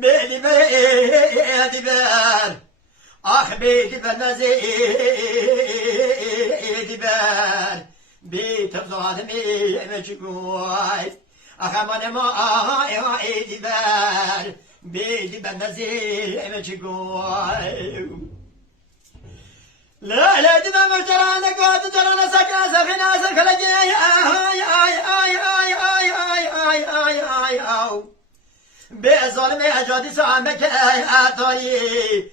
بیدی بر آخ بیدی بر نزیدی بر بیت ظالمی مچگوی آخ من ما ایدی بر بیدی بر نزیدی مچگوی لا لا دم مجران قاد جران سكن سخنا سكلجي اي اي اي اي اي اي اي اي اي او بظلم اجادي سامك اتاري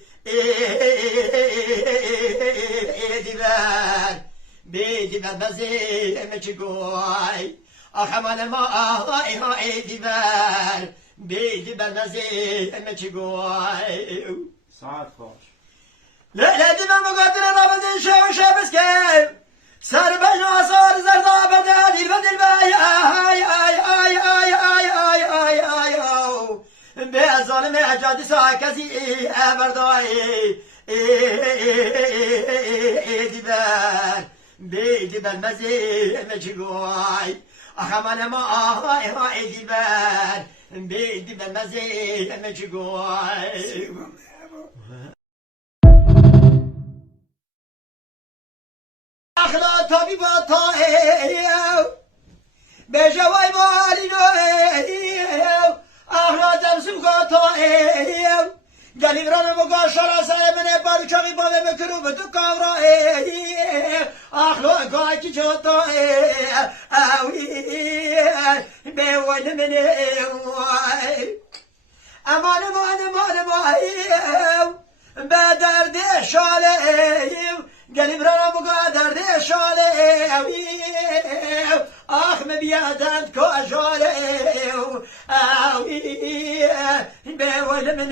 ديبر بيديبر بزي مچگوي اخمن ما اي ديبر بيديبر بزي مچگوي ساعت خوش لا لا دم مقدر رابط شو بس كيف سر بجو صار زردا بدل بدل باي اي اي اي اي اي اي اي اي او بظلم اجاد ساكسي ابرداي ديبر بيدبر مزي مچگوي اخمن ما اي ديبر بيدبر مزي مچگوي اخلا تابی با تا به جوای مالینو اخلا درسو کا تا گلی بران بگا شرا سر من بارو چاقی با مکرو به تو کاورا اخلا گای کی جوتا به ول من امان به درد شاله گلی برام بگا درد شاله آخ مبیادند که شاله به ول من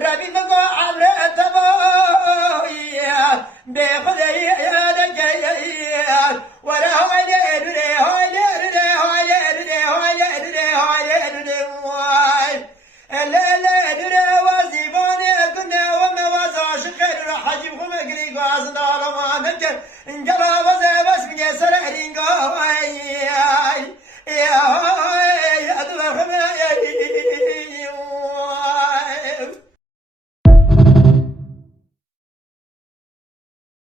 ربي مقا عمره تبايا بخذي يا نجايا ولا هو ليل